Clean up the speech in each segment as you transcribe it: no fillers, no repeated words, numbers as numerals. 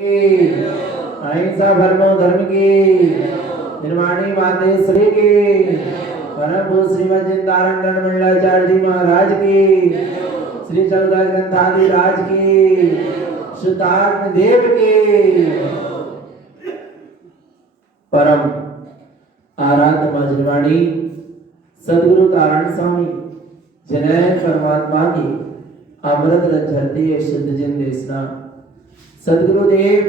अहिंसा परमो धर्म की निर्माणी माते श्री की परम पूज्य श्रीमद जिंदारंडन मंडलाचार्य जी महाराज की श्री चौदह ग्रंथादि राज की शुद्धात्म देव की परम आराध्य मजवाणी सदगुरु तारण स्वामी जिन्हें परमात्मा की अमृत रचरती शुद्ध जिन देशना सदगुरुदेव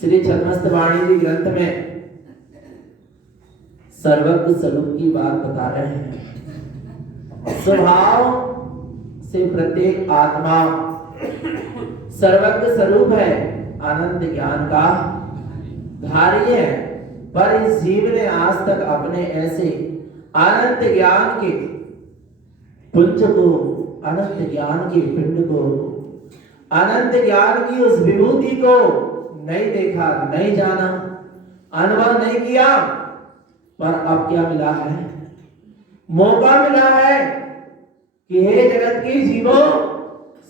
श्री छन्मस्त वाणी जी ग्रंथ में सर्वज्ञ स्वरूप की बात बता रहे हैं। स्वभाव से प्रत्येक आत्मा सर्वज्ञ स्वरूप है, आनंद ज्ञान का धारी है, पर इस जीव ने आज तक अपने ऐसे अनंत ज्ञान के पुंज को, अनंत ज्ञान के पिंड को, अनंत ज्ञान की उस विभूति को नहीं देखा, नहीं जाना, अनुभव नहीं किया। पर अब क्या मिला है? मौका मिला है कि हे जगत के जीवो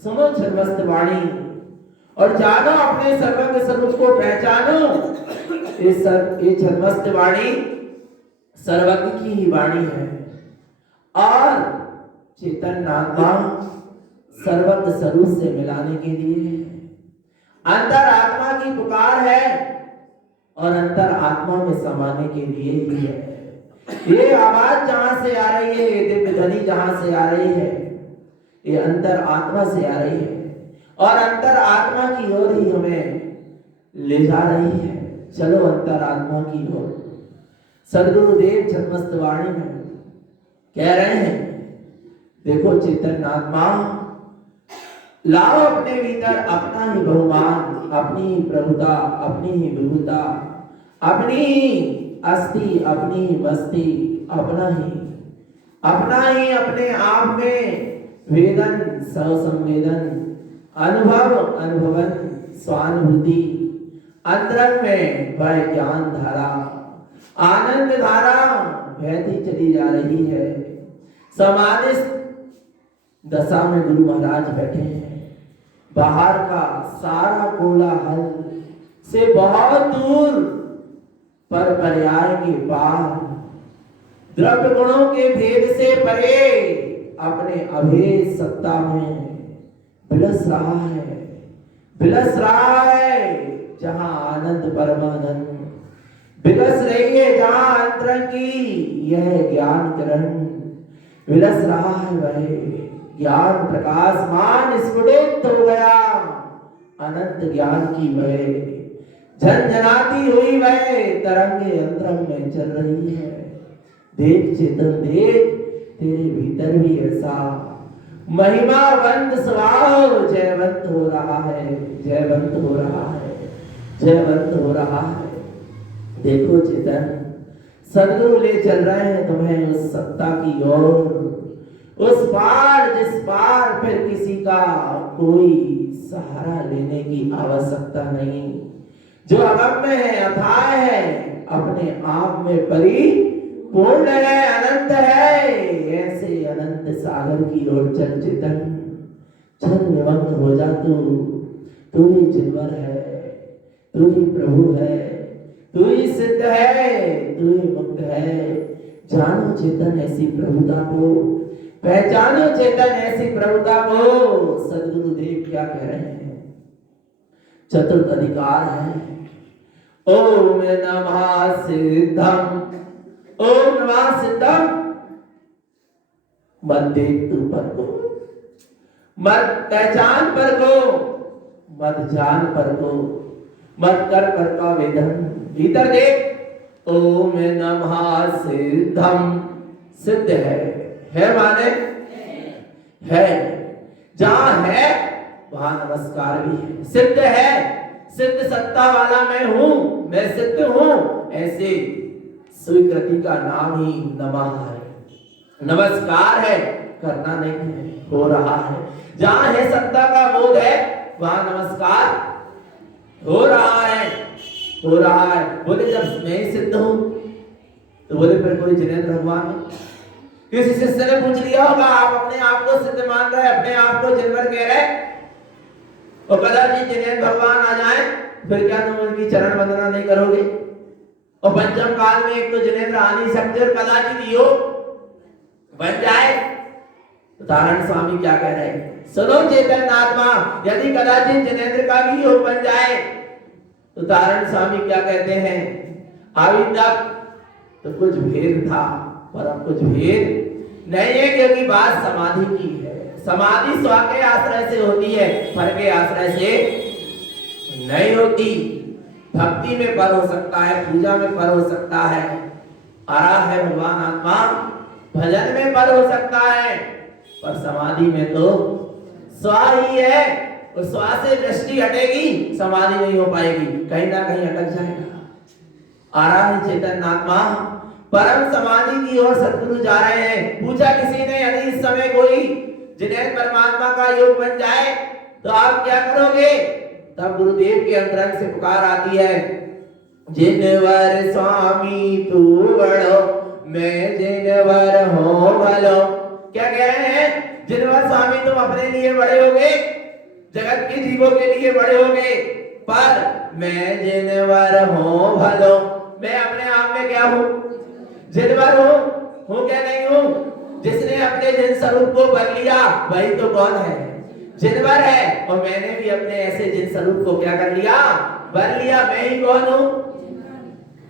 सुनो छन्मस्त वाणी और जानो अपने सर्वज्ञ स्वरूप को पहचानो। ये छन्मस्त वाणी सर्वज्ञ की ही वाणी है और चेतन आत्मा सर्वज्ञ स्वरूप से मिलाने के लिए अंतर आत्मा की पुकार है और अंतर आत्मा में समाने के लिए ही है। ये आवाज जहां से आ रही है, ये दिव्य ध्वनि जहां से आ रही है, ये अंतर आत्मा से आ रही है और अंतर आत्मा की ओर ही हमें ले जा रही है। चलो अंतर आत्मा की ओर। सदगुरुदेव छन्मस्त वाणी में कह रहे हैं, देखो चेतन आत्मा लाओ अपने भीतर अपना ही बहुमान, अपनी ही प्रभुता, अपनी ही विभुता, अपनी ही अस्थि, अपनी ही मस्ती, अपना ही अपने आप में वेदन, स्वसंवेदन, अनुभव, अनुभवन, स्वानुभूति, अंतरंग में वह ज्ञान धारा, आनंद धारा बहती चली जा रही है। समाधि दशा में गुरु महाराज बैठे हैं। बाहर का सारा कोलाहल से बहुत दूर पर पर्याय के पार, द्रव्य गुणों के भेद से परे अपने अभेद सत्ता में बिलस रहा है जहां आनंद परमानंद बिलस रही है, जहां अंतरंग की यह ज्ञान किरण विलस रहा है। वह ज्ञान प्रकाशमान स्फुटित हो गया, अनंत ज्ञान की वह झनझनाती हुई वह तरंगे अंतरंग में चल रही है। देख चेतन देख, तेरे भीतर भी ऐसा महिमावंत स्वभाव जयवंत हो रहा है, जयवंत हो रहा है, जयवंत हो रहा है। देखो चेतन, सदगुरु ले चल रहे हैं तुम्हें उस सत्ता की ओर, उस पार जिस पार फिर किसी का कोई सहारा लेने की आवश्यकता नहीं, जो अगम्य है, अथाह है, अपने आप में परिपूर्ण है, अनंत है। ऐसे अनंत सागर की ओर चल चेतन, चल निमग्न हो जा। तू ही जिनवर है, तू ही प्रभु है, तू ही सिद्ध है, तू ही मुक्त है। जानो चेतन ऐसी प्रभुता को, पहचानो चेतन ऐसी प्रभुता को। सदगुरुदेव क्या कह रहे हैं? चतुर्थ अधिकार है। ओम नमः सिद्धम, ओम नमः सिद्धम। मत देख तू पर को, मत पहचान पर को, मत जान पर को, मत कर पर का वेदन। भीतर देख, ओम नमः सिद्धम, सिद्ध है माने है, जहां है वहां नमस्कार भी है। सिद्ध है, सिद्ध सत्ता वाला मैं हूं, मैं सिद्ध हूं, ऐसे स्वीकृति का नाम ही नमः है, नमस्कार है, करना नहीं है, हो रहा है। जहां है सत्ता का बोध है वहां नमस्कार हो रहा है, हो रहा है। बोले जब मैं ही सिद्ध हूं तो बोले फिर कोई जिनेंद्र भगवान किसी शिष्य ने पूछ लिया होगा, आप अपने आप को सिद्ध मान रहे, अपने आप को जिनवर कह रहे, और कदाचित जिनेंद्र भगवान आ जाए फिर क्या तुम उनकी चरण वंदना नहीं करोगे? और पंचम काल में एक तो जिनेंद्र आ नहीं सकते और कदाचित योग बन जाए तो तारण स्वामी क्या कह रहे हैं? सुनो चेतन आत्मा, यदि कदाचित जिनेंद्र का भी योग बन जाए तो तारण स्वामी क्या कहते हैं? अभी तक तो कुछ भेद था पर अब कुछ भेद नहीं है, क्योंकि बात समाधि की है। समाधि स्व के आश्रय से होती है, फल के आश्रय से नहीं होती। भक्ति में पर हो सकता है, पूजा में पर हो सकता है, आ रहा है भगवान आत्मा, भजन में पर हो सकता है, पर समाधि में तो स्व ही है। और स्व से दृष्टि हटेगी, समाधि नहीं हो पाएगी, कहीं ना कहीं अटक जाएगा। आ रहा है चेतन आत्मा, परम समाधि की ओर सद्गुरु जा रहे हैं। पूछा किसी ने, यदि इस समय कोई जिनेंद्र परमात्मा का योग बन जाए तो आप क्या करोगे? तब गुरुदेव के अंतरंग से पुकार आती है, जिनवर स्वामी तू बड़ो, मैं जिनवर हूँ भलो। क्या कह रहे हैं? जिनवर स्वामी तुम अपने लिए बड़े होगे, जगत के जीवों के लिए बड़े होगे, पर मैं जिनवर हूँ भलो, मैं अपने आप में क्या हूँ? जिनवर हूँ क्या नहीं हूँ? जिसने अपने जिन स्वरूप को भर लिया वही तो कौन है? जिनवर है। और मैंने भी अपने ऐसे जिन स्वरूप को क्या कर लिया? भर लिया। मैं ही कौन हूँ?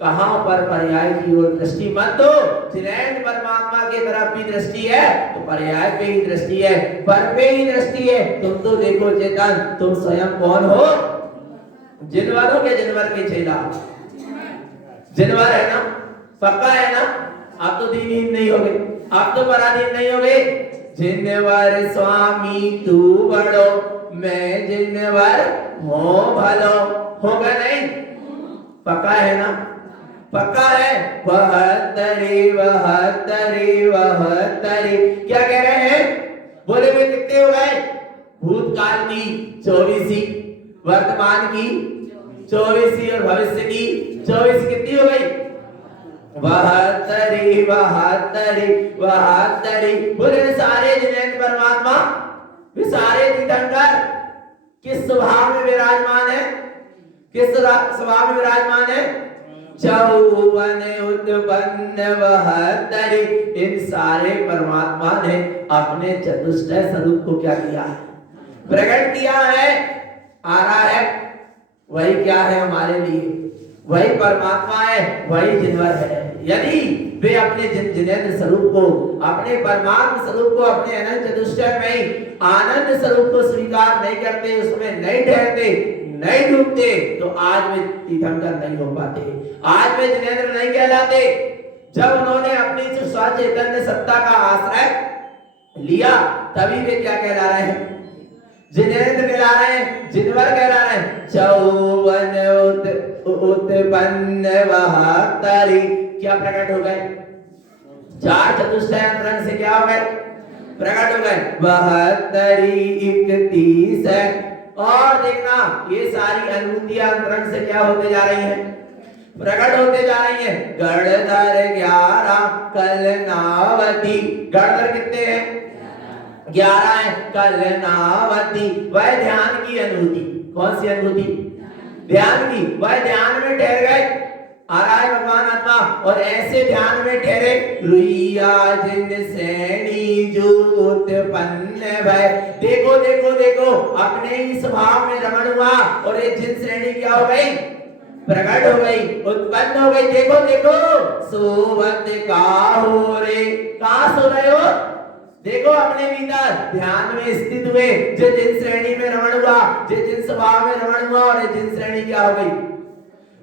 कहां पर पर्याय की ओर दृष्टि मत दो। जिनेंद्र परमात्मा की तरफ भी दृष्टि है तो पर्याय पे ही दृष्टि है, पर पे ही दृष्टि है। तुम तो देखो चेतन, तुम स्वयं कौन हो? जिनवरों के जिनवर के चेला, जिनवर है ना, पक्का है ना? आप तो दीनहीन नहीं होगे, आप तो पराधीन नहीं होगे। जिनवर स्वामी तू बड़ो, मैं जिनवर हो भलो, होगा नहीं? पक्का है ना? पक्का है। वह तरी क्या कह रहे हैं? बोले वे कितने हो गए? भूतकाल की 24, वर्तमान की 24 और भविष्य की 24 कितनी हो गई? बहत्तरी। बोले सारे जिनेंद्र परमात्मा, वे सारे तीर्थंकर किस स्वभाव में विराजमान है? किस स्वभाव में विराजमान है? 54 उत्पन्न 72। इन सारे परमात्मा ने अपने चतुष्टय स्वरूप को क्या किया है? प्रकट किया है। आ रहा है वही क्या है हमारे लिए? वही परमात्मा है, वही जिनवर है। यदि वे अपने जिनेंद्र स्वरूप को, अपने परमात्मा स्वरूप को, अपने अनंत चतुष्टय में आनंद स्वरूप को स्वीकार नहीं करते, उसमें नहीं ठहरते, नहीं डूबते, तो आज वे तीर्थंकर नहीं हो पाते, आज वे जिनेंद्र नहीं कहलाते। जब उन्होंने अपनी स्वचैतन्य सत्ता का आश्रय लिया तभी वे क्या कहला रहे हैं? जिनेंद्र कहला रहे हैं, जिनवर कहला रहे हैं। 54 उत्पन्न 72 क्या प्रकट हो गए? 4 चतुष्टय अंतरंग से क्या हो गए? प्रकट हो गए। 72 31 है। और देखना ये सारी अनुभूतियां अंतरंग से क्या होते जा रही हैं? प्रकट होते जा रही हैं। गणधर 11 कलनावती। गणधर कितने हैं? 11 है। कलनावती वह ध्यान की अनुभूति। कौन सी अनुभूति? ध्यान की। वह ध्यान में ठहर गए। आ रहा है भगवान आत्मा, और ऐसे ध्यान में ठहरे। रुइया जिन श्रेणी जो उत्पन्न भय। देखो देखो देखो, अपने ही स्वभाव में रमण हुआ और ये जिन श्रेणी क्या हो गई? प्रकट हो गई, उत्पन्न हो गई। देखो देखो, सोवत का हो रे। कहां सो रहे हो? देखो अपने भीतर ध्यान में स्थित हुए, जो जिन श्रेणी में रमण हुआ, जो जिन स्वभाव में रमण हुआ, और जिन श्रेणी क्या हो गई?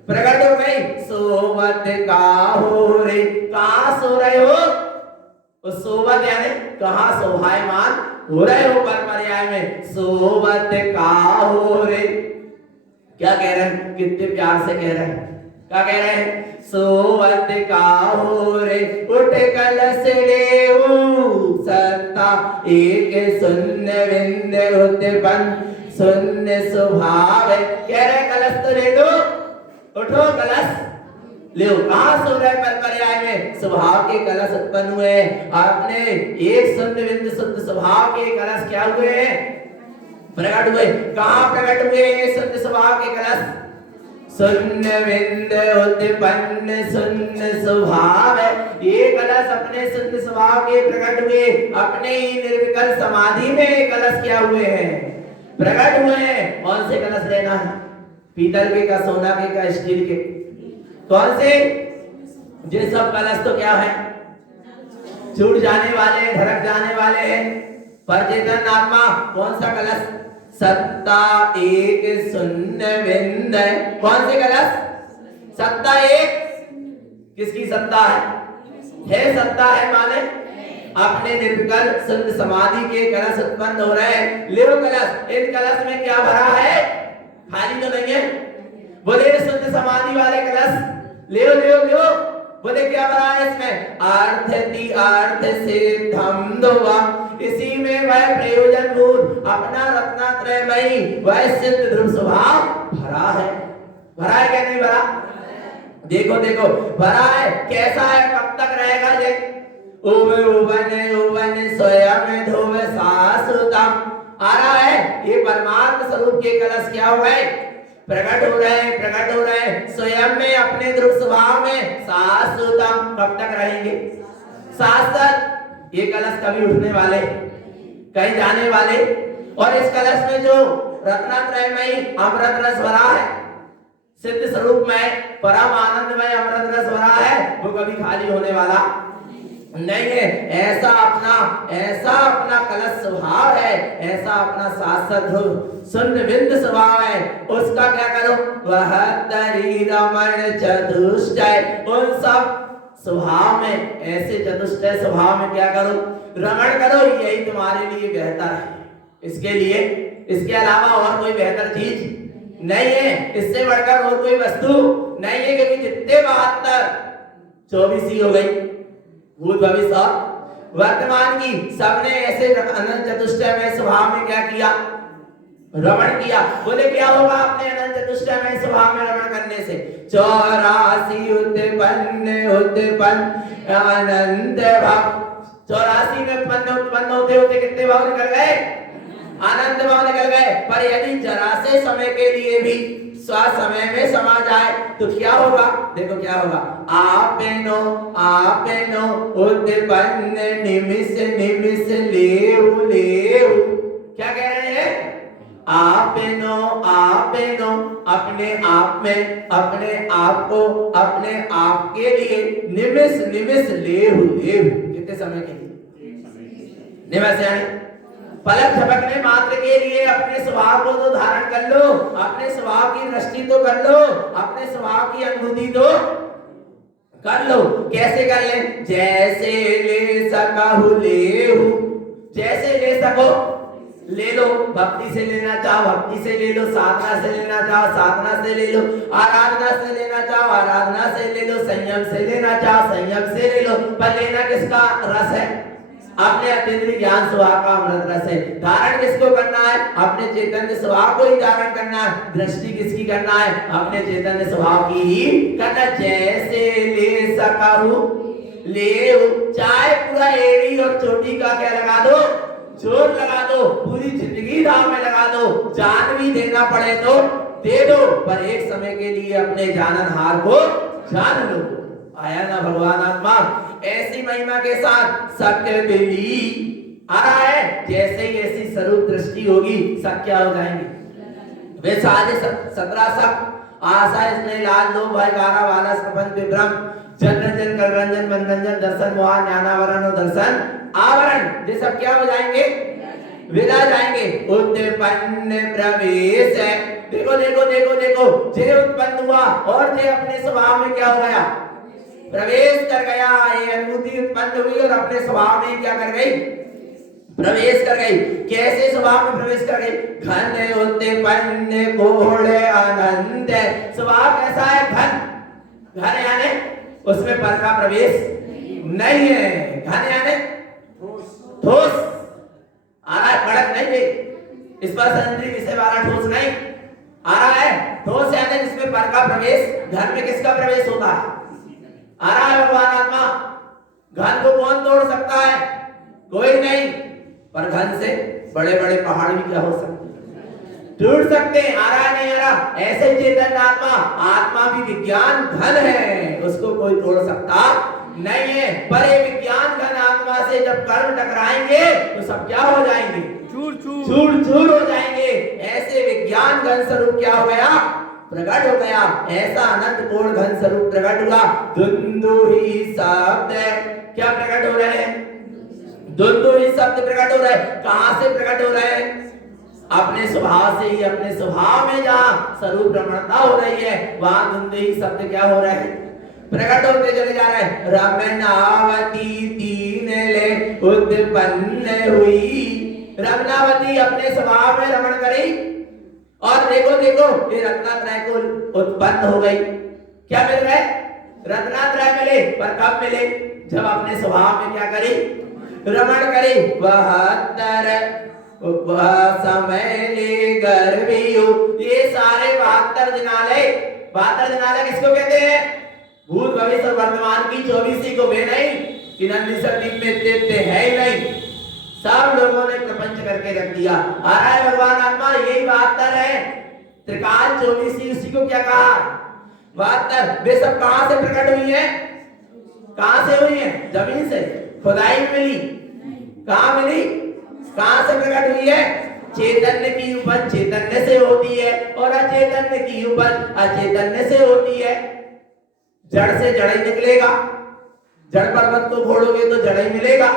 प्रकट हो गई। सोवत का हो रे। कहां सो रहे हो? उस सोवत यानी कहां शोभायमान हो रहे हो? पर पर्याय में सोवत का हो रे। क्या कह रहे हैं? कितने प्यार से कह रहे हैं। क्या कह रहे हैं? सोवत का हो रे। उठ कलश लेऊ सत्ता एक शून्य बिंदु उत्पन्न शून्य स्वभाव। कह रहे कलश तो ले लो, उठो कलश ले। कहां सो रहे? पर पर्याय में स्वभाव के कलश उत्पन्न हुए। आपने एक शून्य बिंदु शुद्ध स्वभाव के कलश क्या हुए? प्रकट हुए। कहां प्रकट हुए ये शुद्ध स्वभाव के कलश? शून्य बिंद उत्पन्न शून्य स्वभाव। ये कलश अपने शून्य स्वभाव के प्रकट हुए, अपने ही निर्विकल्प समाधि में कलश क्या हुए हैं, प्रकट हुए हैं। कौन से कलश लेना है? पीतल के का, सोना के का, स्टील के? कौन से? ये सब कलश तो क्या है, छूट जाने वाले, ढरक जाने वाले हैं। पर चेतन आत्मा कौन सा कलश? सत्ता एक शून्य बिंद। कौन से कलश? सत्ता एक। किसकी सत्ता है सत्ता है माने अपने निर्विकल्प शून्य समाधि के कलश उत्पन्न हो रहे हैं। ले कलश, इन कलश में क्या भरा है? खाली तो नहीं है। बोले शून्य समाधि वाले कलश ले बोले क्या भरा है इसमें? अर्थ सिद्धम दोवा। इसी में वह प्रयोजन भूत अपना रत्नात्रयमयी वह सिद्ध ध्रुव स्वभाव भरा है। भरा है क्या नहीं भरा? देखो भरा है। कैसा है? कब तक रहेगा ये? उवन स्वयं धोव शाश्वतम। आ रहा है ये परमात्मा स्वरूप के कलश क्या हो गए? प्रकट हो रहे हैं स्वयं में, अपने ध्रुव स्वभाव में शाश्वतम। कब तक रहेंगे? शाश्वत। ये कलश कभी उठने वाले, कहीं जाने वाले। और इस कलश में जो रत्नात्रयमयी अमृत रस भरा है, सिद्ध स्वरूप में परम आनंदमय अमृत रस भरा है, वो कभी खाली होने वाला नहीं है। ऐसा अपना कलश स्वभाव है, ऐसा अपना शाश्वत शून्य बिंद स्वभाव है। उसका क्या करो? वह तरी रमण चतुष्टय। उन सब स्वभाव में, ऐसे चतुष्टय स्वभाव में क्या करो? रमण करो। यही तुम्हारे लिए बेहतर है। इसके लिए, इसके अलावा और कोई बेहतर चीज नहीं है, इससे बढ़कर और कोई वस्तु नहीं है। क्योंकि जितने 72 24 ही हो गई, भूत भविष्य और वर्तमान की, सबने ऐसे अनंत चतुष्टय में स्वभाव में क्या किया? रमण किया। बोले क्या होगा अपने अनंत चतुष्टय में स्वभाव में रमण करने से? 84 उत्पन्न अनंत भाव। 84 में उत्पन्न होते कितने भाव निकल गए? आनंद भाव निकल गए। पर यदि जरा से समय के लिए भी स्व समय में समा जाए तो क्या होगा? देखो क्या होगा? आपनो उत्पन्न निमिष लेहु। क्या कह रहे हैं? आपनो अपने आप में, अपने आप को, अपने आप के लिए निमिष लेहु। कितने समय के लिए? निमिष यानी पलक झपकने मात्र के लिए अपने स्वभाव को तो धारण कर लो, अपने स्वभाव की दृष्टि तो कर लो, अपने स्वभाव की अनुभूति तो कर लो। कैसे कर ले? जैसे ले सकहु लेहु। जैसे ले सको ले लो। भक्ति से लेना चाहो भक्ति से ले लो, साधना से लेना चाहो साधना से ले लो, आराधना से लेना चाहो आराधना से ले लो, संयम से लेना चाहो संयम से ले लो। पर लेना किसका रस है? अपने अतीन्द्रिय ज्ञान स्वभाव का अमृत रस है। धारण किसको करना है? अपने चैतन्य स्वभाव को ही धारण करना है। दृष्टि किसकी करना है? अपने चैतन्य स्वभाव की ही करना। जैसे ले सकहु लेहु। चाहे पूरा एड़ी और चोटी का क्या लगा दो? जोर लगा दो, पूरी जिंदगी दांव में लगा दो, जान भी देना पड़े तो दे दो, पर एक समय के लिए अपने जाननहार को जान लो। आया ना भगवान आत्मा? ऐसी महिमा के साथ सत्य दिली आ रहा है। जैसे ही ऐसी स्वरूप दृष्टि होगी, सब क्या हो जाएंगे? वे सारे 17 सब आशा इसमें लाल लोभ भय गारा वाला प्रपंच विभ्रम जन रंजन कर रंजन मन रंजन दर्शन मोह ज्ञानावरण और दर्शन आवरण, ये सब क्या हो जाएंगे? विदा जाएंगे। उत्पन्न प्रवेश है। देखो देखो देखो देखो, जे उत्पन्न हुआ और जे अपने स्वभाव में क्या हो गया? प्रवेश कर गया। ये अनुभूति उत्पन्न हुई और अपने स्वभाव में क्या कर गई? प्रवेश कर गई। कैसे स्वभाव में प्रवेश कर गई? घन उत्पन्न कोढ़ आनंद। स्वभाव कैसा है? घन। घन यानी उसमें पर का प्रवेश नहीं है। घन यानी ठोस। आ रहा है? कड़क नहीं है। स्पर्श इंद्रिय विषय वाला ठोस नहीं आ रहा है। ठोस यानी जिसमें पर का प्रवेश। घर में किसका प्रवेश होता है? आ रहा है भगवान आत्मा। घन को कौन तोड़ सकता है? कोई नहीं। पर घन से बड़े बड़े पहाड़ भी क्या हो सकते हैं? टूट सकते हैं, आ रहा नहीं आ रहा। ऐसे चेतन आत्मा, आत्मा भी विज्ञान घन है, उसको कोई तोड़ सकता नहीं है। पर ये विज्ञान घन आत्मा से जब कर्म टकराएंगे तो सब क्या हो जाएंगे? चूर चूर हो जाएंगे। ऐसे विज्ञान घन स्वरूप क्या हो गया? प्रकट हो गया। ऐसा अनंत पूर्ण घन स्वरूप प्रकट हुआ। दुंदुहि शब्द क्या प्रकट हो रहे हैं? दुंदुहि शब्द प्रकट हो रहा है। कहां से प्रकट हो रहे हैं? अपने स्वभाव से ही। अपने स्वभाव में जहां स्वरूप रमणता हो रही है वहां दुंदुहि शब्द क्या हो रहा है? प्रकट होते चले जा रहे हैं। रमनावती तीन ले उत्पन्न हुई। रमनावती अपने स्वभाव में रमण करी और देखो देखो ये रत्नात्रय को उत्पन्न हो गई। क्या मिल गए? रत्नात्रय मिले। पर कब मिले? जब अपने स्वभाव में क्या करी? रमण करी। वह समय ले गर्भियो। ये सारे 72 दिनालय, 72 दिनालय किसको कहते हैं? भूत भविष्य और वर्तमान की 24 को वे नहीं कि नंदी सरदीप में इतने है ही नहीं। सब लोगों ने प्रपंच करके रख दिया। आ रहा है भगवान आत्मा, यही 72 है। त्रिकाल 24 उसी को क्या कहा? 72। वे सब कहां से प्रकट हुई है? कहां से हुई है? जमीन से। खुदाई में मिली? कहां मिली? कहां से प्रकट हुई है? चैतन्य की उपज चैतन्य से होती है और अचैतन्य की उपज अचैतन्य से होती है। जड़ से जड़ ही निकलेगा। जड़ पर्वत को फोड़ोगे तो जड़ ही मिलेगा,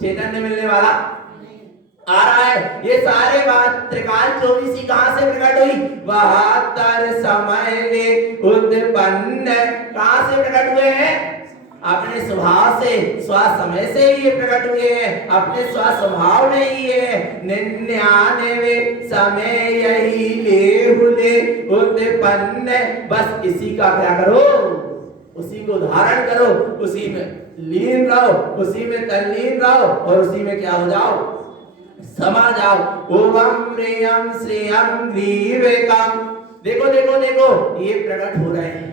चैतन्य मिलने वाला आ रहा है। ये सारे बात त्रिकाल 24 कहां से प्रकट हुई? 72 समय ले उत्पन्न। कहां से प्रकट हुए हैं? अपने स्वभाव से, स्व समय से ही ये प्रकट हुए हैं। अपने स्व स्वभाव में ही है। 99 समय यही ले उत्पन्न। बस इसी का क्या करो? उसी को धारण करो, उसी में लीन रहो, उसी में तल्लीन रहो और उसी में क्या हो जाओ? समा जाओ। ओम प्रियम श्रियम ग्रीवेकम। देखो देखो देखो ये प्रकट हो रहे हैं।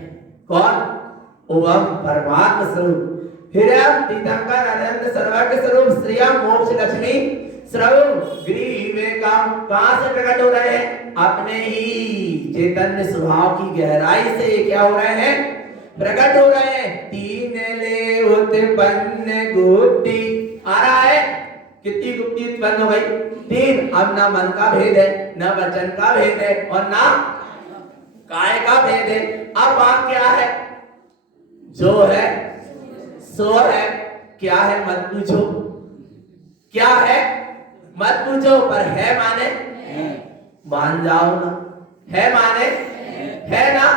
कौन? ओम परमात्मा स्वरूप। हिरण्य तीर्थंकर अनंत सर्वज्ञ स्वरूप श्रियम मोक्ष लक्ष्मी स्वरूप ग्रीवेकम। कहां से प्रकट हो रहे हैं? अपने ही चैतन्य स्वभाव की गहराई से क्या हो रहे हैं? प्रकट हो रहे हैं। तीन ले उत्पन्न गुप्ति। आ रहा है कितनी गुप्ति उत्पन्न हो गई? 3। अब ना मन का भेद है, ना वचन का भेद है और ना काय का भेद है। अब बात क्या है? जो है सो है। क्या है मत पूछो। क्या है मत पूछो। पर है माने मान जाओ ना। है माने है ना।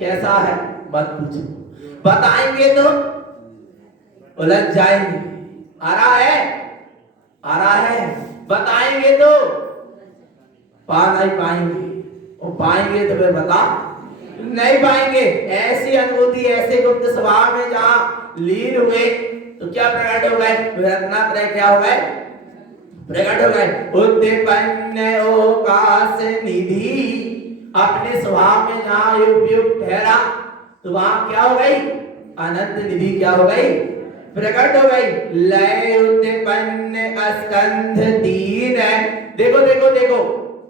कैसा है मत पूछो। बताएंगे तो उलझ जाएंगे। आ रहा है? आ रहा है। बताएंगे तो पा नहीं पाएंगे और पाएंगे तो फिर बता नहीं पाएंगे। ऐसी अनुभूति, ऐसे गुप्त स्वभाव में जहां लीन हुए तो क्या प्रकट हो गए? रत्नात्रय क्या हो गए? प्रकट हो गए। उत्पन्न ओकाश निधि। अपने स्वभाव में जहां उपयुक्त ठहरा तो वहां क्या हो गई? अनंत निधि क्या हो गई? प्रकट हो गई। लय उत्पन्न स्कंध 3 है। देखो देखो देखो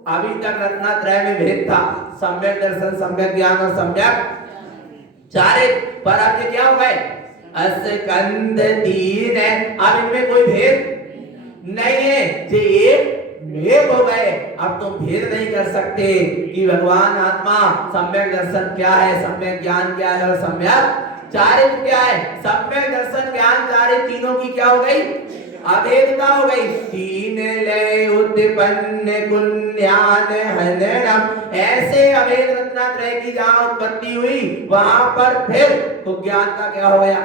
अभी तक रत्नात्रय में भेद था, सम्यक दर्शन, सम्यक ज्ञान और सम्यक चारित्र। पर अब ये क्या हो गए? स्कंध 3 है। अब इनमें कोई भेद नहीं है, ये एक हो गए। अब तुम भेद नहीं कर सकते कि भगवान आत्मा सम्यक दर्शन क्या है, सम्यक ज्ञान क्या है और सम्यक चारित्र क्या है। सम्यक दर्शन ज्ञान चारित्र तीनों की क्या हो गई? अभेदता हो गई। 3 लय उत्पन्न पुण्यान हननम। ऐसे अभेद रत्नात्रय की जहां उत्पत्ति हुई वहां पर फिर तो ज्ञान का क्या हो गया?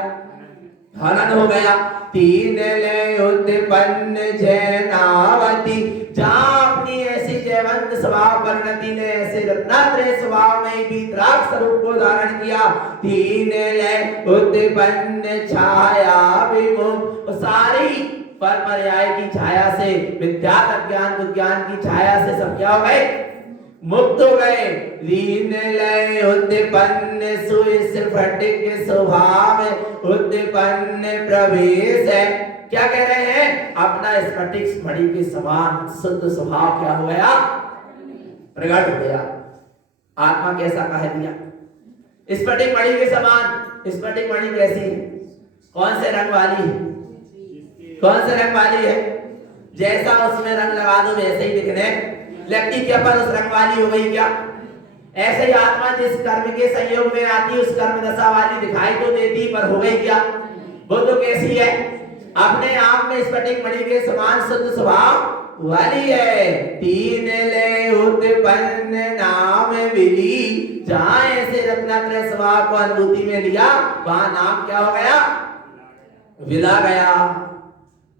हनन हो गया। 3 लय उत्पन्न जैनावती। जहां अपनी ऐसी जयवंत स्वभाव परिणति ने ऐसे रत्नात्रय स्वभाव में वीतराग स्वरूप को धारण किया। 3 लय उत्पन्न छाया विमुख। सारी पर पर्याय की छाया से, विद्यात ज्ञान विज्ञान की छाया से सब क्या हो गए? मुक्त हो गए। लीन लय उत्पन्न सुस्फटिक स्वभाव उत्पन्न प्रवेश है। क्या कह रहे हैं? अपना स्फटिक मणि के समान शुद्ध स्वभाव क्या हो गया? प्रकट हो गया। आत्मा कैसा कह दिया? स्फटिक मणि के समान। स्फटिक मणि कैसी है? कौन से रंग वाली है? कौन से रंग वाली है? जैसा उसमें रंग लगा दो वैसे ही दिखने लगती। क्या पर उस रंग वाली हो गई क्या? ऐसे ही आत्मा जिस कर्म के संयोग में आती उस कर्म दशा वाली दिखाई तो देती, पर हो गई क्या? वो तो कैसी है? अपने आप में स्फटिक मणि के समान शुद्ध स्वभाव वाली है। तीन ले उत्पन्न नाम विली। जहां ऐसे रत्नात्रय स्वभाव को अनुभूति में लिया वहां नाम क्या हो गया? विला गया।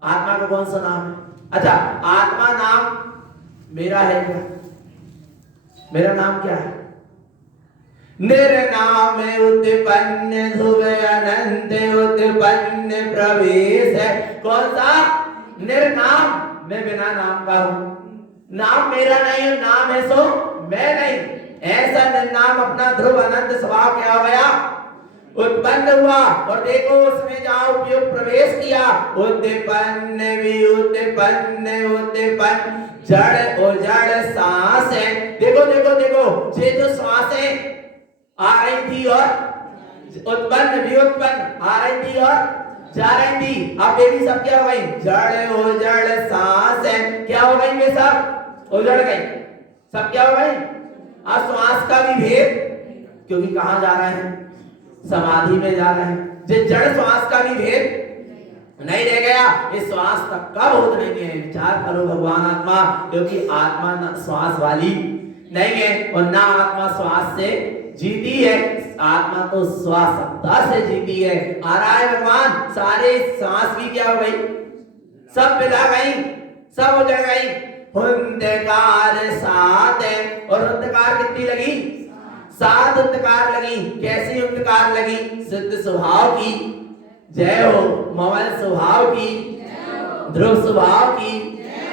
आत्मा का कौन सा नाम है? अच्छा, आत्मा नाम मेरा है क्या? मेरा नाम क्या है? निर्नाम उत्पन्न ध्रुव अनंत उत्पन्न प्रवेश है। कौन सा? निर्नाम, मैं बिना नाम का हूं। नाम मेरा नहीं, नाम है सो मैं नहीं। ऐसा निर्नाम अपना ध्रुव अनंत स्वभाव क्या हो गया? उत्पन्न हुआ। और देखो उसमें जहां उपयोग प्रवेश किया, उत्पन्न भी उत्पन्न उत्पन्न जड़ और जड़ सांस है। देखो देखो देखो, ये जो सांसें आ रही थी और उत्पन्न भी उत्पन्न आ रही थी और जा रही थी, अब ये भी सब क्या हो गई? जड़ और जड़ सांस है। क्या हो गई? वे सब उजड़ गई। सब क्या हो गई? अब श्वास का भी भेद, क्योंकि कहां जा रहे हैं? समाधि में जा रहे हैं। जो जड़ श्वास का भी भेद नहीं रह गया। इस श्वास तक का बोध नहीं है। विचार करो भगवान आत्मा, क्योंकि आत्मा न श्वास वाली नहीं है और ना आत्मा श्वास से जीती है। आत्मा तो श्वासता से जीती है। आ रहा है भगवान, सारे सांस भी क्या हो गई? सब मिला गई, सब उजड़ गई। हुंकार सात है और हुंकार कितनी लगी? 7 हुंकार लगी। कैसी हुंकार लगी? सिद्ध स्वभाव की जय हो, ममल स्वभाव की, ध्रुव स्वभाव की,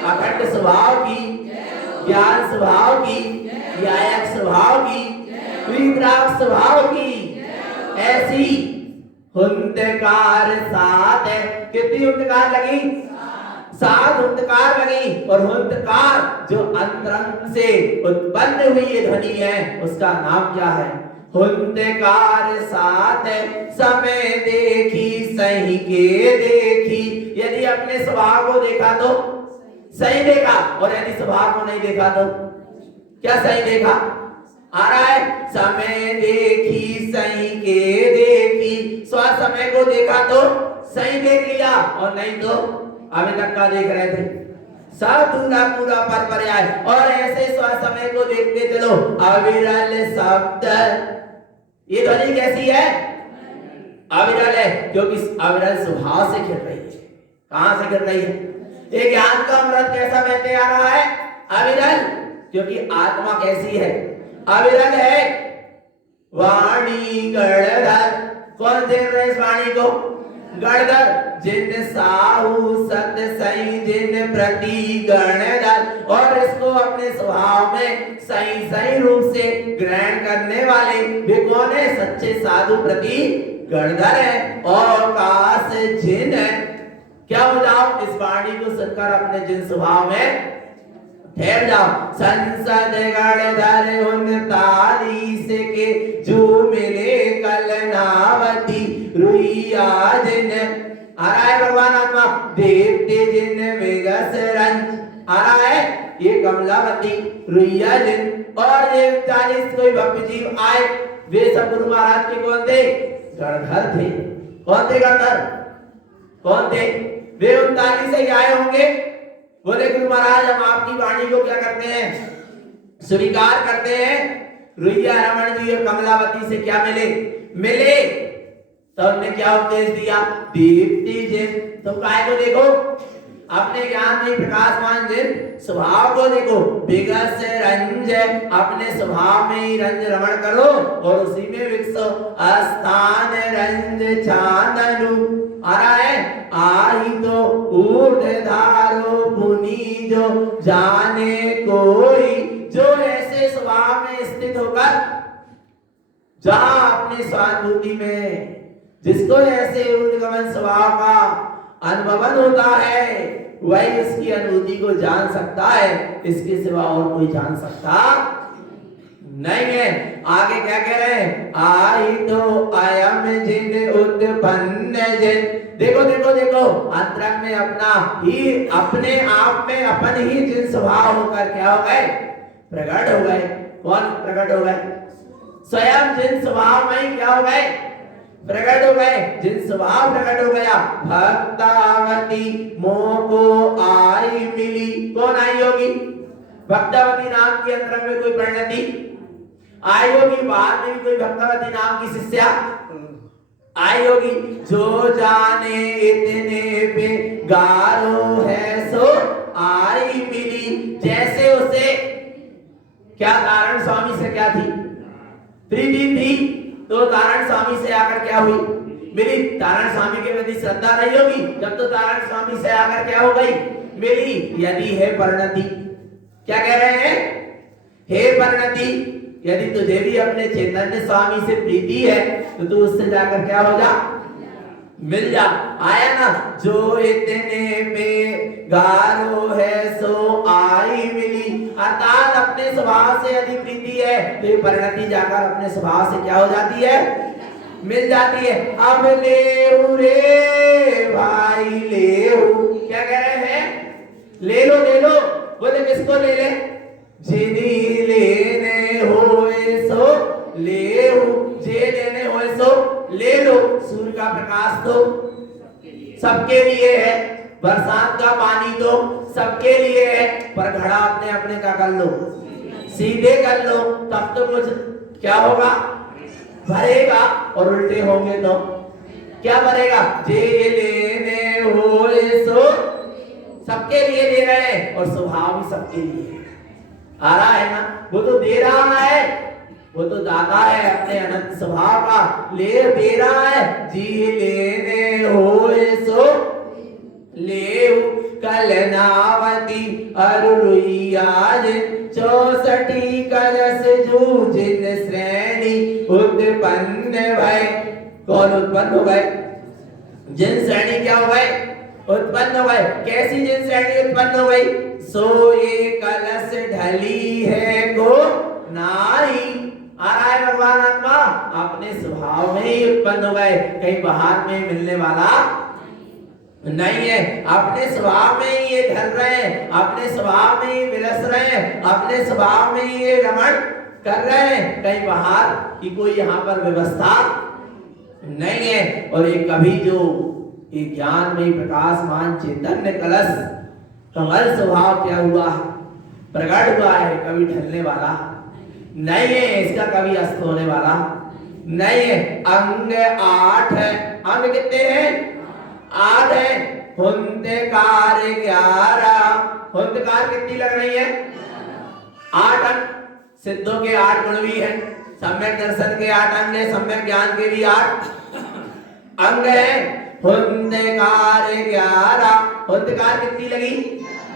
अखंड स्वभाव की, ज्ञान स्वभाव की, न्यायक स्वभाव की, वितराग स्वभाव की। ऐसी हुंकार 7 है। कितनी हुंकार लगी? 7 हुंकार लगी। और हुंकार जो अंतरंग से उत्पन्न हुई ये ध्वनि है, उसका नाम क्या है? हुंकार 7 है। समय देखी सही के देखी। यदि अपने स्वभाव को देखा तो सही देखा, और यदि स्वभाव को नहीं देखा तो क्या सही देखा? आ रहा है, समय देखी सही के देखी। स्व समय को देखा तो सही देख लिया, और नहीं तो अभी तक का देख रहे थे। सब पूरा पूरा पर पर्याय। और ऐसे स्व समय को देखते चलो। अविरल शब्द, ये ध्वनि कैसी है? अविरल है, क्योंकि अविरल स्वभाव से गिर रही है। कहां से गिर रही है? ये ज्ञान का अमृत कैसा बहते आ रहा है? अविरल, क्योंकि आत्मा कैसी है? अविरल है। वाणी गणधर, कौन दे रहे इस वाणी को? गणधर, जिन साहु सत्य सही जिन प्रति गणधर। और इसको अपने स्वभाव में सही सही रूप से ग्रहण करने वाले वे कौन है? सच्चे साधु प्रति गणधर है। और काश जिन है, क्या हो जाओ? इस वाणी को सुनकर अपने जिन स्वभाव में ठहर जाओ। संसद गणधर उनतालीस के जो मिले कलनावती रुइया जिन। आ रहा है भगवान आत्मा? देवते जिन विगस रंज। आ रहा है ये कमलावती रुइया जिन। और ये 40 कोई भक्त जीव आए, वे सब गुरु महाराज के कौन थे? गणधर थे। कौन थे गणधर? कौन थे? वे 39 से आए होंगे। बोले गुरु महाराज हम आपकी वाणी को क्या करते हैं? स्वीकार करते हैं। रुइया रमन जी और कमलावती से क्या मिले? मिले तो उन्होंने क्या उपदेश दिया? दीप्ति जिन। तो काय को देखो? अपने ज्ञान में प्रकाशमान जिन स्वभाव को देखो। विगस रंज, अपने स्वभाव में ही रंज रमण करो और उसी में विकसो। अस्थान रंज चांदनु। आ रहा है, आई तो ऊर्ध्वधारो पुनि जो जाने कोई। जो ऐसे स्वभाव में स्थित होकर जहां अपने स्वानुभूति में जिसको ऐसे ऊर्ध्वगमन स्वभाव का अनुभवन होता है, वही उसकी अनुभूति को जान सकता है। इसके सिवा और कोई जान सकता नहीं है। आगे क्या कह रहे हैं? आई तो अयम जिन उत्पन्न जिन। देखो देखो देखो, अंतरंग में अपना ही, अपने आप में अपन ही जिन स्वभाव होकर क्या हो गए? प्रकट हो गए। कौन प्रकट हो गए? स्वयं जिन स्वभाव में ही क्या हो गए? प्रकट हो गए। जिन स्वभाव प्रकट हो गया। भक्तावती मोह को आई मिली। कौन आई होगी? भक्तावती नाम की अंतरंग में कोई परिणति आई होगी। बाद में भी कोई भक्तावती नाम की शिष्या आई होगी। जो जाने इतने पे गारो है सो आई मिली। जैसे उसे क्या तारण स्वामी से क्या थी? प्रीति थी, तो तारण स्वामी से आकर क्या हुई? मिली। तारण स्वामी के प्रति श्रद्धा नहीं होगी जब तो तारण स्वामी से आकर क्या हो गई? मिली। यदि है परिणति, क्या कह रहे हैं? हे परिणति, यदि तुझे भी अपने चैतन्य स्वामी से प्रीति है तो तू उससे जाकर क्या हो जा? मिल जा। आया ना? जो इतने पे गारो है सो आई मिली। अर्थात अपने स्वभाव से यदि प्रीति है तो ये परिणति जाकर अपने स्वभाव से क्या हो जाती है? मिल जाती है। अब ले रे भाई ले। क्या कह रहे हैं? ले लो ले लो। बोले किसको ले ले? जिन्हीं लेने होए सो ले। जे लेने होए सो ले लो। सूर्य का प्रकाश तो सबके लिए है, बरसात का पानी तो सबके लिए है, पर घड़ा अपने अपने का कर लो, सीधे कर लो, तब तो कुछ क्या होगा? भरेगा। और उल्टे होंगे तो क्या भरेगा? जे लेने होए सो सबके लिए दे रहे हैं, और स्वभाव भी सबके लिए आ रहा है ना? वो तो दे रहा है, वो तो दाता है अपने अनंत स्वभाव का, ले दे रहा है। जी लेने होए सो ले। कल नावती अरुयाज 64 कलश जूझिन श्रेणी उत्पन्न भय। कौन उत्पन्न हो गए? जिन श्रेणी क्या हो गए? उत्पन्न हो गए। कैसी जिन श्रेणी उत्पन्न हो गई? सो ये कलश ढली है को नाई। आ रहा है भगवान आत्मा अपने स्वभाव में ही उत्पन्न हो गए, कहीं बाहर में मिलने वाला नहीं है। अपने स्वभाव में ही ये ढल रहे हैं, अपने स्वभाव में ही विलस रहे हैं, अपने स्वभाव में ही ये रमण कर रहे हैं, कहीं बाहर की कोई यहाँ पर व्यवस्था नहीं है। और ये कभी जो ये ज्ञान में प्रकाशमान चैतन्य कलश कमल स्वभाव क्या हुआ? प्रकट हुआ है, कभी ढलने वाला नहीं है, इसका कभी अस्त होने वाला नहीं है। अंग 8 है। अंग कितने हैं? 8 है। हुंकार 11। हुंकार कितनी लग रही है? 8 अंग। सिद्धों के 8 गुण भी है, सम्यक दर्शन के 8 अंग है, सम्यक ज्ञान के भी 8 अंग है। हुंकार 11। हुंकार कितनी लगी?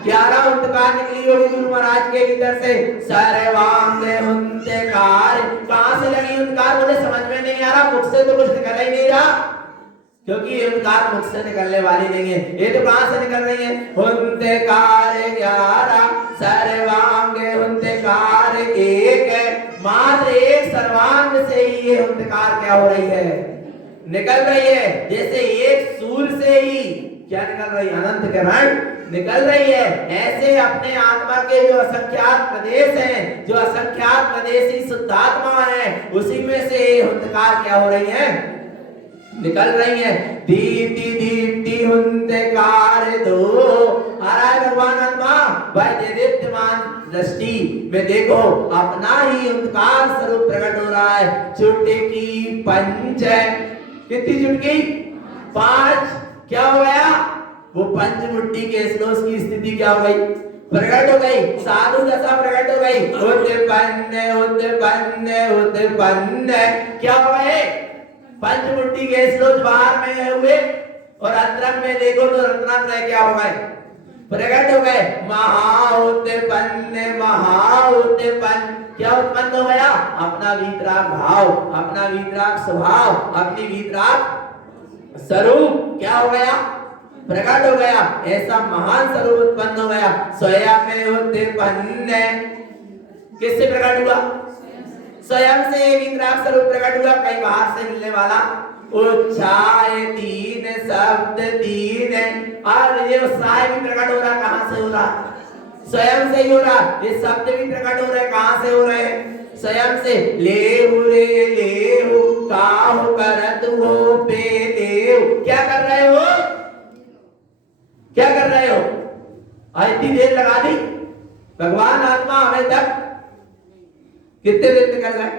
11 हुंकार निकली होगी गुरु महाराज के भीतर से। सर्वांग हुंकार कहां से लगी? हुंकार मुझे समझ में नहीं आ रहा, मुख से तो कुछ निकल ही नहीं रहा, क्योंकि ये हुंकार मुख से निकलने वाली नहीं है। ये तो कहां से निकल रही है? हुंकार 11 सर्वांग हुंकार 1। मात्र एक सर्वांग से ही ये हुंकार क्या हो रही है? निकल रही है। जैसे एक सूर्य से ही क्या निकल रही? अनंत किरण निकल रही है। ऐसे अपने आत्मा के जो असंख्यात प्रदेश हैं, जो असंख्यात प्रदेशी शुद्धात्मा हैं, उसी में से हुंकार क्या हो रही है? निकल रही है। दीप्ति दीप्ति हुंकार दो। आ रहा है भगवान आत्मा भाई दीप्तिमान दृष्टि में देखो अपना ही हुंकार स्वरूप प्रकट हो रहा है। चुटकी 5 है। कितनी चुटकी? 5। क्या हो गया? वो पंचमुट्ठी के श्लोक की स्थिति क्या हो गई? प्रकट हो गई। साधु दशा प्रकट हो गई। उत्पन्न उत्पन्न उत्पन्न क्या हो गए? पंचमुट्ठी के श्लोक बाहर में हुए और अंतरंग में देखो तो रत्नात्रय क्या हो गए? प्रकट हो गए। महा उत्पन्न क्या उत्पन्न हो गया? अपना वीतराग भाव, अपना वीतराग स्वभाव, अपनी वीतराग स्वरूप क्या हो गया? प्रकट हो गया। ऐसा महान स्वरूप उत्पन्न हो गया। स्वयं में उत्पन्न किससे प्रकट हुआ? स्वयं से एक इंद्रियार्थ स्वरूप प्रकट हुआ, कहीं बाहर से मिलने वाला उच्चाय तीन शब्द तीन, और ये उत्साह भी प्रकट हो रहा, कहां से हो रहा? स्वयं से ही हो रहा। ये शब्द भी प्रकट हो रहे, कहां से हो रहे? स्वयं से। लेहु रे लेहु काहु करत हो पे लेहु। क्या कर रहे हो? क्या कर रहे हो? इतनी देर लगा दी भगवान आत्मा हमें तक। कितने दिन निकल गए?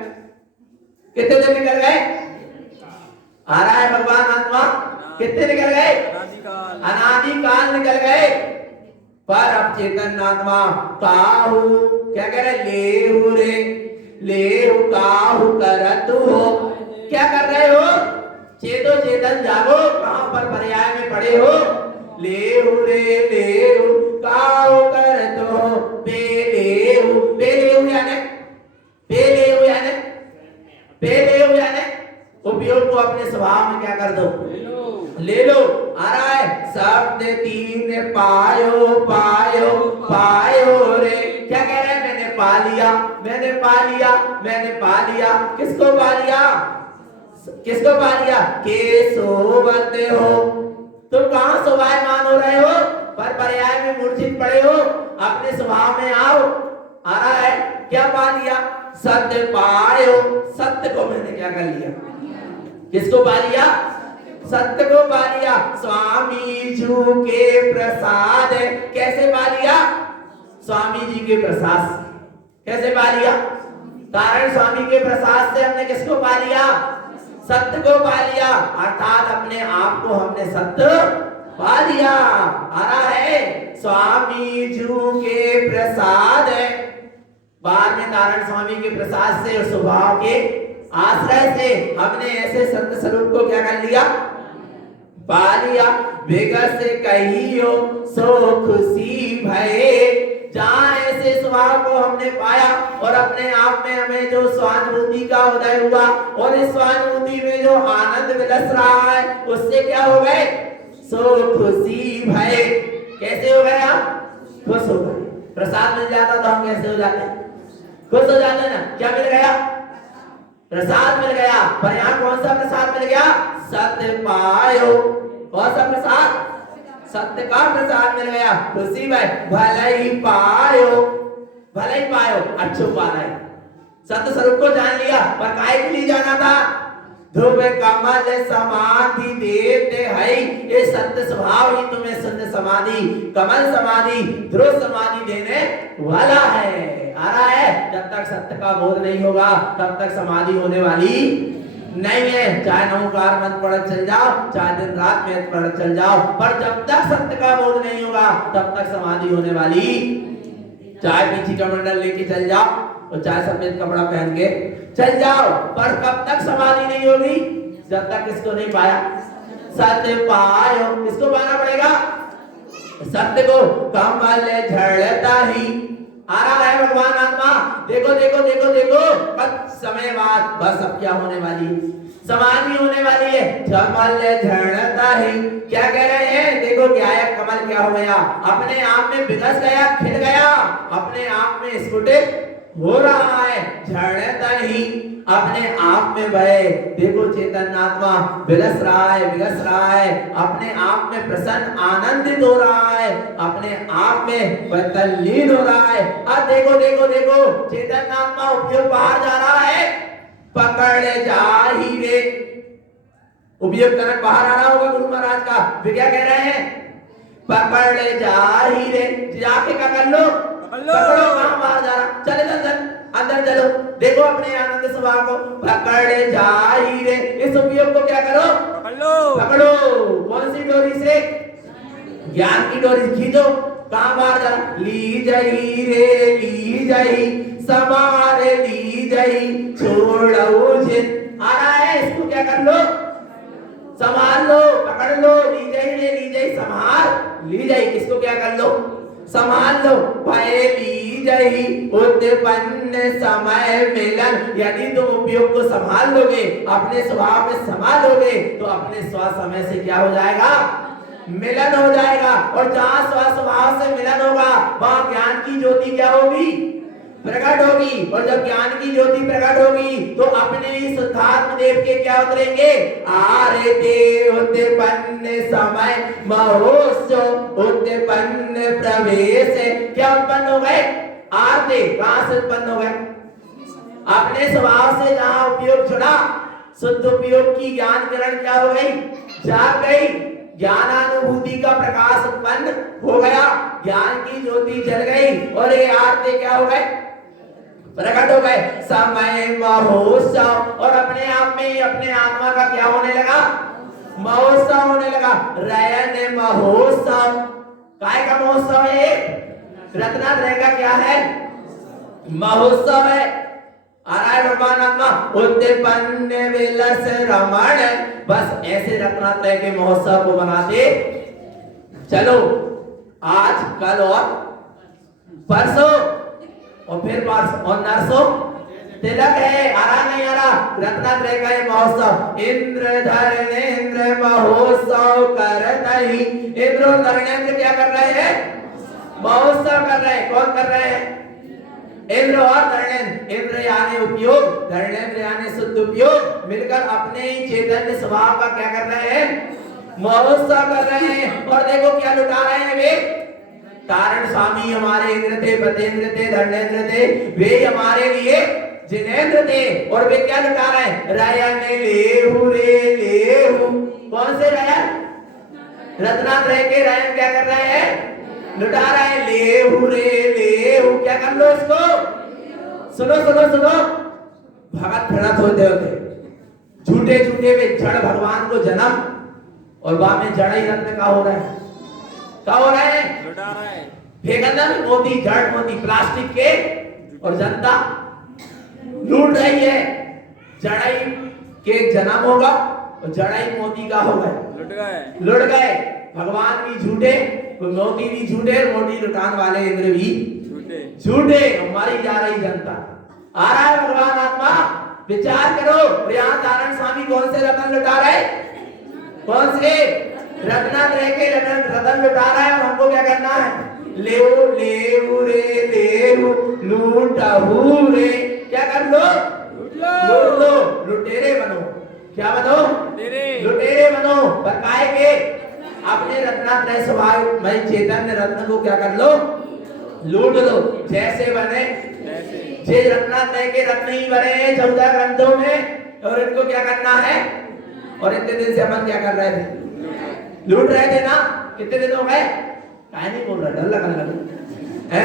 कितने दिन निकल गए? आ रहा है भगवान आत्मा, कितने निकल गए? अनादि काल निकल गए। पर अब चेतन आत्मा काहू, क्या कह रहे? लेहु रे लेहु काहू करत हो। क्या कर रहे हो? चेतो चेतन जागो। कहां पर पर्याय में पड़े हो? लेहु रे लेहु काहू करत हो पे लेहु। पे लेहु यानी उपयोग को अपने स्वभाव में क्या कर दो? ले लो। आ रहा है शब्द तीन पायो पायो पायो रे। क्या कह रहे हैं? मैंने पा लिया, मैंने पा लिया, मैंने पा लिया। किसको पा लिया? किसको पा लिया? के सोवत हो। तुम कहां शोभायमान हो रहे हो? पर पर्याय में मूर्छित पड़े हो। अपने स्वभाव में आओ। आ रहा है क्या पा लिया? सत्य पायो। सत्य को मैंने क्या कर लिया? किसको पा लिया? सत्य को पा लिया। स्वामी जी के प्रसाद। कैसे पा लिया? स्वामी जी के प्रसाद। कैसे पा लिया? कारण स्वामी के प्रसाद से हमने किसको पा लिया? सत्य को पा लिया। अर्थात अपने आप को हमने सत्य पा लिया। आ रहा है स्वामी जी के प्रसाद। बाद में नारायण स्वामी के प्रसाद से और स्वभाव के आश्रय से हमने ऐसे सत्य स्वरूप को क्या कर लिया? पा लिया। विगत से कहियो सो खुशी भये। जहां ऐसे स्वभाव को हमने पाया और अपने आप में हमें जो स्वानुभूति का उदय हुआ और इस स्वानुभूति में जो आनंद विलस रहा है, उससे क्या हो गए? सो खुशी भये। कैसे हो गए हम? खुश हो गए। प्रसाद मिल जाता तो हम कैसे हो जाते? खुश हो जाते ना। क्या मिल गया? प्रसाद मिल गया। पर यहाँ कौन सा प्रसाद मिल गया? सत्य पायो। कौन सा प्रसाद? सत्य का प्रसाद मिल गया। खुशी में भले ही पायो, भले ही पायो। अच्छो पाना है। सत्य स्वरूप को जान लिया, पर काहे के लिए जाना था? ध्रुव कमल समाधि देते है। ये सत्य स्वभाव ही तुम्हें शून्य समाधि, कमल समाधि, ध्रुव समाधि देने वाला है। आ रहा है जब तक सत्य का बोध नहीं होगा तब तक समाधि होने वाली नहीं है। चाहे नमोकार मंत्र पढ़ चल जाओ, चाहे दिन रात में पढ़ चल जाओ, पर जब तक सत्य का बोध नहीं होगा तब तक समाधि होने वाली। चाहे पीछे का मंडल लेके चल जाओ और चाहे सफेद कपड़ा पहन के चल जाओ, पर कब तक समाधि नहीं होगी? जब तक इसको नहीं पाया। सत्य पायो। इसको पाना पड़ेगा। सत्य को कमल झड़ता ही। आ रहा है भगवान आत्मा। देखो देखो देखो देखो, कुछ समय बाद बस अब क्या होने वाली है? समाधि होने वाली है। कमल झड़ता है। क्या कह रहे हैं? देखो क्या है? कमल क्या हो गया? अपने आप में विकस गया, खिल गया, अपने आप में स्फुटित हो रहा है। झड़ता ही अपने आप में भय। देखो चेतन आत्मा विलस रहा है, विलस रहा है, अपने आप में प्रसन्न आनंदित हो रहा है, अपने आप में तल्लीन हो रहा है। अब देखो देखो देखो, चेतन आत्मा उपयोग बाहर जा रहा है। पकड़ जा ही रे। उपयोग करक बाहर आ रहा होगा गुरु महाराज का। वे क्या कह रहे हैं? पकड़ जा ही रे। जाके क्या कर लो? पकड़ो। कहां बाहर जा रहा? चले अंदर चलो। देखो अपने आनंद स्वभाव को। पकड़ जा ही रे। इस उपयोग को क्या करो? पकड़ो। कौन सी डोरी से? ज्ञान की डोरी खींचो। कहां बाहर जा रहा? ली जाई रे, ली जाई, समारे ली जाई, छोड़ो जिन। आ रहा है, इसको क्या कर लो? संभाल लो, पकड़ लो। ली जाई रे, ली जाई, संभाल ली जाई। इसको क्या कर लो? संभाल लो। पहली जही उत्पन्न समय मिलन। यदि तुम उपयोग को संभाल लोगे, अपने स्वभाव में संभालोगे, तो अपने स्व समय से क्या हो जाएगा? मिलन हो जाएगा। और जहां स्व स्वभाव से मिलन होगा वहां ज्ञान की ज्योति क्या होगी? प्रकट होगी। और जब ज्ञान की ज्योति प्रकट होगी तो अपने ही शुद्धात्म देव के क्या उतरेंगे? आरे ते उत्पन्न समय महोत्सव उत्पन्न प्रवेश। क्या उत्पन्न हो गए? आरते कहां से उत्पन्न हो गए? अपने स्वभाव से जहां उपयोग छुड़ा, शुद्ध उपयोग की ज्ञान किरण क्या हो गई? जाग गई। ज्ञानानुभूति का प्रकाश उत्पन्न हो गया, ज्ञान की ज्योति जल गई और ये आरते क्या हो गए? प्रकट हो गए। समय महोत्सव। और अपने आप में ही अपने आत्मा का क्या होने लगा? महोत्सव होने लगा। रयन महोत्सव। काय का महोत्सव है? रत्नात्रय का क्या है? महोत्सव है। आ रहा है भगवान आत्मा उत्पन्न विलस रमण। बस ऐसे रत्नात्रय के महोत्सव को बनाते चलो। आज कल और परसों और फिर परसों और नरसों तिलक है। आ रहा नहीं आ रहा? रत्नात्रय का ये महोत्सव। इंद्र धर्मेंद्र महोत्सव करतहि। इंद्र और धर्मेंद्र क्या कर रहे हैं? महोत्सव कर रहे हैं। कौन कर रहे हैं? इंद्र और धर्मेंद्र। इंद्र यानी उपयोग, धर्मेंद्र यानी शुद्ध उपयोग, मिलकर अपने ही चैतन्य स्वभाव का क्या कर रहे हैं? महोत्सव कर रहे हैं। और देखो क्या लुटा रहे हैं वे? कारण स्वामी हमारे इंद्र थे, पतेंद्र थे, धर्मेंद्र थे, वे हमारे लिए जिनेंद्र थे। और वे क्या लुटा रहे हैं? रायन लेहु रे लेहु। कौन से रायन? रत्नात्रय के रायन क्या कर रहे हैं? लुटा रहे हैं। लेहु रे लेहु। क्या कर लो इसको? सुनो सुनो सुनो। भगत भ्रत होते होते झूठे झूठे वे जड़ भगवान को जन्म, और बाद में जड़ ही रत्न का हो रहा है। क्या हो रहा है? लुटा रहा है। फेंकना में मोती, जड़ मोती प्लास्टिक के, और जनता लूट रही है। जड़ाई के जन्म होगा और जड़ाई मोती का होगा। लुट गए। भगवान भी झूठे, मोती भी झूठे, मोती लुटाने वाले इंद्र भी झूठे। हमारी जा रही जनता। आ रहा है भगवान आत्मा। विचार करो। यहाँ नारायण स्वामी कौन से रतन लुटा रहे? कौन से? रत्नात्रय के रतन लुटा रहा है। और हमको क्या करना है? लेहु लेहु रे लेहु लूटहु रे। क्या कर लो? लूट लो। लुटेरे बनो। क्या बनो? लुटेरे बनो। पर काहे के? अपने रत्नात्रय स्वभाव में चैतन्य रत्न को क्या कर लो? लूट लो। जैसे बने जे रत्नात्रय के रत्न ही बने 14 ग्रंथों में। और इनको क्या करना है? और इतने दिन से अपन क्या कर रहे थे? लूट रहे थे ना। कितने दिन हो गए? काहे नहीं बोल रहा? डर लगने लगा है।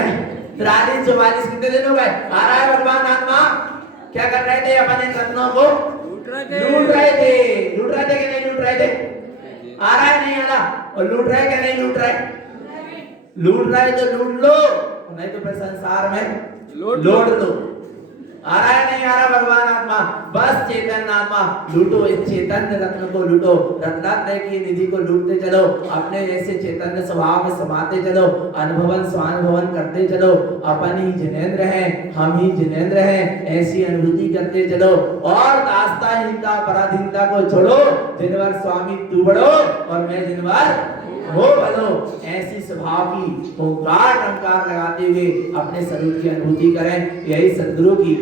43 44 कितने दिन हो गए? आ रहा है भगवान आत्मा। क्या कर रहे थे? अपन इन रत्नों को लूट रहे थे। लूट रहे थे कि नहीं लूट रहे थे? आ रहा है नहीं आ रहा? और लूट रहे क्या नहीं लूट रहे? लूट रहे तो लूट लो, नहीं तो फिर संसार में लूट लो। आ रहा है नहीं आ रहा भगवान आत्मा? बस चेतन आत्मा लूटो। इस चैतन्य रत्न को लूटो। रत्नात्रय की निधि को लूटते चलो। अपने ऐसे चैतन्य स्वभाव में समाते चलो। अनुभवन स्वानुभवन करते चलो। अपन ही जिनेंद्र हैं, हम ही जिनेंद्र हैं, ऐसी अनुभूति करते चलो। और दास्ताहीनता पराधीनता को छोड़ो। जिनवर स्वामी तू बढ़ो और मैं जिनवर हो बनो। ऐसी स्वभाव की ओंकार टंकार लगाते हुए अपने स्वरूप की अनुभूति करें। यही सद्गुरु की